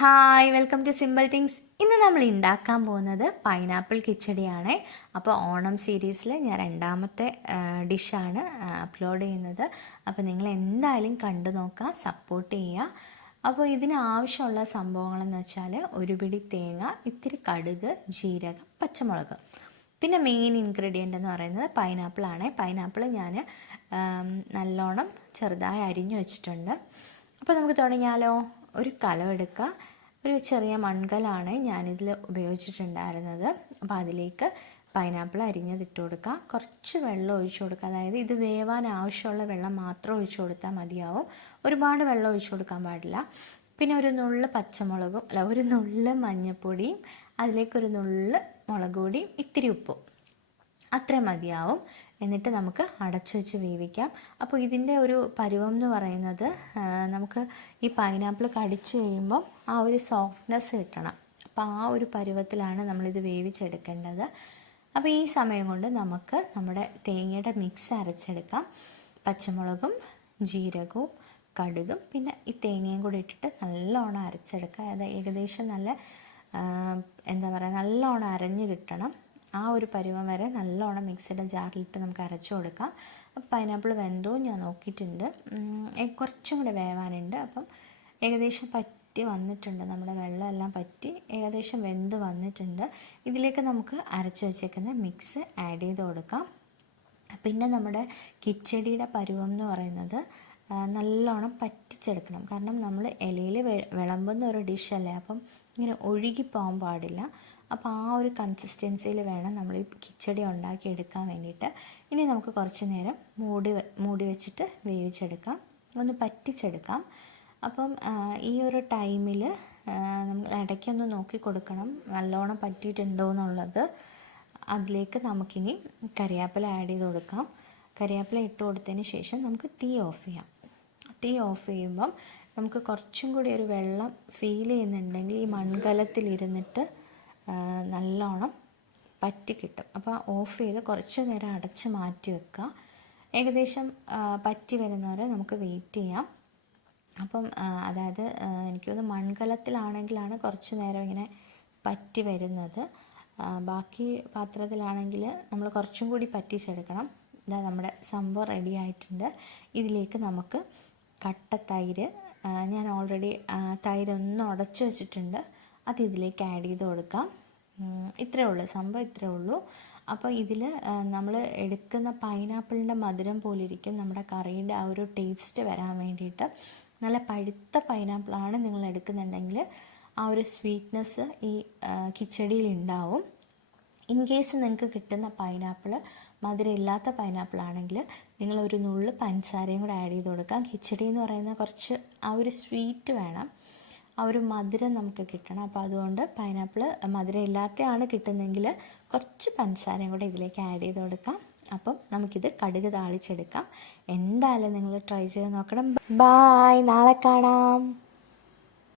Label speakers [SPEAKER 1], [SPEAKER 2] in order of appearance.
[SPEAKER 1] Hi welcome to simple things ഇന്ന് നമ്മൾ ഉണ്ടാക്കാൻ പോകുന്നത് പൈനാപ്പിൾ കിച്ചടിയാണ്. അപ്പോൾ ഓണം സീരീസിൽ ഞാൻ രണ്ടാമത്തെ ഡിഷാണ് അപ്ലോഡ് ചെയ്യുന്നത്. അപ്പോൾ നിങ്ങൾ എന്തായാലും കണ്ടു നോക്കുക സപ്പോർട്ട് ചെയ്യുക അപ്പോൾ ഇതിന് ആവശ്യമുള്ള സംഭവങ്ങളെന്ന് വെച്ചാൽ ഒരു പിടി തേങ്ങ ഇത്തിരി കടുക് ജീരകം പച്ചമുളക്. പിന്നെ മെയിൻ ഇൻഗ്രീഡിയന്റ് എന്ന് പറയുന്നത് പൈനാപ്പിളാണ് പൈനാപ്പിൾ ഞാൻ നല്ലോണം ചെറുതായി അരിഞ്ഞു വെച്ചിട്ടുണ്ട്. അപ്പോൾ നമുക്ക് തുടങ്ങിയാലോ? ഒരു കലമെടുക്കുക. ഒരു ചെറിയ മൺകലാണ് ഞാനിതിൽ ഉപയോഗിച്ചിട്ടുണ്ടായിരുന്നത്. അപ്പോൾ അതിലേക്ക് പൈനാപ്പിൾ അരിഞ്ഞതിട്ട് കൊടുക്കുക. കുറച്ച് വെള്ളം ഒഴിച്ചു കൊടുക്കുക. അതായത് ഇത് വേവാൻ ആവശ്യമുള്ള വെള്ളം മാത്രം ഒഴിച്ചു കൊടുത്താൽ മതിയാവും. ഒരുപാട് വെള്ളം ഒഴിച്ചു കൊടുക്കാൻ പാടില്ല. പിന്നെ ഒരു നുള്ള് പച്ചമുളകും അല്ല ഒരു നുള്ള് മഞ്ഞൾപ്പൊടിയും അതിലേക്കൊരു നുള്ള് മുളക് പൊടിയും ഇത്തിരി ഉപ്പും. അത്രയും മതിയാവും. എന്നിട്ട് നമുക്ക് അടച്ചു വെച്ച് വേവിക്കാം. അപ്പോൾ ഇതിന്റെ ഒരു പരുവം എന്ന് പറയുന്നത് നമുക്ക് ഈ പൈനാപ്പിൾ കടിച്ചു കഴിയുമ്പം ആ ഒരു സോഫ്റ്റ്നെസ് കിട്ടണം. അപ്പോൾ ആ ഒരു പരുവത്തിലാണ് നമ്മളിത് വേവിച്ചെടുക്കേണ്ടത്. അപ്പോൾ ഈ സമയം കൊണ്ട് നമുക്ക് നമ്മുടെ തേങ്ങയുടെ മിക്സ് അരച്ചെടുക്കാം. പച്ചമുളകും ജീരകവും കടുകും പിന്നെ ഈ തേങ്ങയും കൂടി ഇട്ടിട്ട് നല്ലോണം അരച്ചെടുക്കുക അത് ഏകദേശം നല്ല എന്താ പറയുക നല്ലോണം അരഞ്ഞ് കിട്ടണം. ആ ഒരു പരുവം വരെ നല്ലോണം മിക്സിയുടെ ജാറിലിട്ട് നമുക്ക് അരച്ചു കൊടുക്കാം. അപ്പോൾ പൈനാപ്പിൾ വെന്തോ ഞാൻ നോക്കിയിട്ടുണ്ട്. കുറച്ചും കൂടെ വേവാനുണ്ട്. അപ്പം ഏകദേശം പറ്റി വന്നിട്ടുണ്ട്. നമ്മുടെ വെള്ളമെല്ലാം പറ്റി ഏകദേശം വെന്ത് വന്നിട്ടുണ്ട്. ഇതിലേക്ക് നമുക്ക് അരച്ചു വെച്ചേക്കുന്ന മിക്സ് ആഡ് ചെയ്ത് കൊടുക്കാം. പിന്നെ നമ്മുടെ കിച്ചടിയുടെ പരുവം എന്ന് പറയുന്നത് നല്ലോണം പറ്റിച്ചെടുക്കണം. കാരണം നമ്മൾ ഇലയിൽ വിളമ്പുന്ന ഒരു ഡിഷല്ലേ അപ്പം ഇങ്ങനെ ഒഴുകി പോകാൻ പാടില്ല. അപ്പോൾ ആ ഒരു കൺസിസ്റ്റൻസിയിൽ വേണം നമ്മൾ ഈ കിച്ചടി ഉണ്ടാക്കി എടുക്കാൻ വേണ്ടിയിട്ട്. ഇനി നമുക്ക് കുറച്ച് നേരം മൂടി മൂടി വെച്ചിട്ട് വേവിച്ചെടുക്കാം. ഒന്ന് പറ്റിച്ചെടുക്കാം. അപ്പം ഈ ഒരു ടൈമിൽ നമ്മൾ ഇടയ്ക്കൊന്ന് നോക്കി കൊടുക്കണം നല്ലോണം പറ്റിയിട്ടുണ്ടോ എന്നുള്ളത്. അതിലേക്ക് നമുക്കിനി കറിവേപ്പില ആഡ് ചെയ്ത് കൊടുക്കാം. കറിവേപ്പില ഇട്ട് കൊടുത്തതിന് ശേഷം നമുക്ക് തീ ഓഫ് ചെയ്യാം. തീ ഓഫ് ചെയ്യുമ്പം നമുക്ക് കുറച്ചും കൂടി ഒരു വെള്ളം ഫീൽ ചെയ്യുന്നുണ്ടെങ്കിൽ ഈ മൺകലത്തിലിരുന്നിട്ട് നല്ലോണം പറ്റി കിട്ടും. അപ്പോൾ ഓഫ് ചെയ്ത് കുറച്ച് നേരം അടച്ച് മാറ്റി വെക്കുക. ഏകദേശം പറ്റി വരുന്നവരെ നമുക്ക് വെയിറ്റ് ചെയ്യാം. അപ്പം അതായത് എനിക്ക് തോന്നുന്നു മൺകലത്തിലാണെങ്കിലാണ് കുറച്ച് നേരം ഇങ്ങനെ പറ്റി വരുന്നത്. ബാക്കി പാത്രത്തിലാണെങ്കിൽ നമ്മൾ കുറച്ചും കൂടി പറ്റിച്ചെടുക്കണം. ഇതാ നമ്മുടെ സംഭവം റെഡി ആയിട്ടുണ്ട്. ഇതിലേക്ക് നമുക്ക് കട്ട തൈര് ഞാൻ ഓൾറെഡി തൈര് ഒന്ന് ഉടച്ചു വെച്ചിട്ടുണ്ട്. അത് ഇതിലേക്ക് ആഡ് ചെയ്ത് കൊടുക്കാം. ഇത്രയേ ഉള്ളൂ. സംഭവം ഇത്രയേ ഉള്ളൂ. അപ്പോൾ ഇതിൽ നമ്മൾ എടുക്കുന്ന പൈനാപ്പിളിന്റെ മധുരം പോലെ ഇരിക്കും നമ്മുടെ കറിയുടെ ആ ഒരു ടേസ്റ്റ് വരാൻ വേണ്ടിയിട്ട്. നല്ല പഴുത്ത പൈനാപ്പിളാണ് നിങ്ങൾ എടുക്കുന്നുണ്ടെങ്കിൽ ആ ഒരു സ്വീറ്റ്നെസ് ഈ കിച്ചടിയിൽ ഉണ്ടാവും. ഇൻ കേസ് നിങ്ങൾക്ക് കിട്ടുന്ന പൈനാപ്പിൾ മധുരം ഇല്ലാത്ത പൈനാപ്പിൾ ആണെങ്കിൽ നിങ്ങൾ ഒരു നുള്ള് പഞ്ചസാരയും കൂടെ ആഡ് ചെയ്ത് കൊടുക്കാം. കിച്ചടി എന്ന് പറയുന്ന കുറച്ച് ആ ഒരു സ്വീറ്റ് വേണം. ആ ഒരു മധുരം നമുക്ക് കിട്ടണം. അപ്പോൾ അതുകൊണ്ട് പൈനാപ്പിൾ മധുരം ഇല്ലാത്തതാണ് കിട്ടുന്നതെങ്കിൽ കുറച്ച് പഞ്ചസാരയും കൂടെ ഇതിലേക്ക് ആഡ് ചെയ്ത് കൊടുക്കാം. അപ്പം നമുക്കിത് കടുക് താളിച്ചെടുക്കാം. എന്തായാലും നിങ്ങൾ ട്രൈ ചെയ്ത് നോക്കണം. ബായ് നാളെ കാണാം.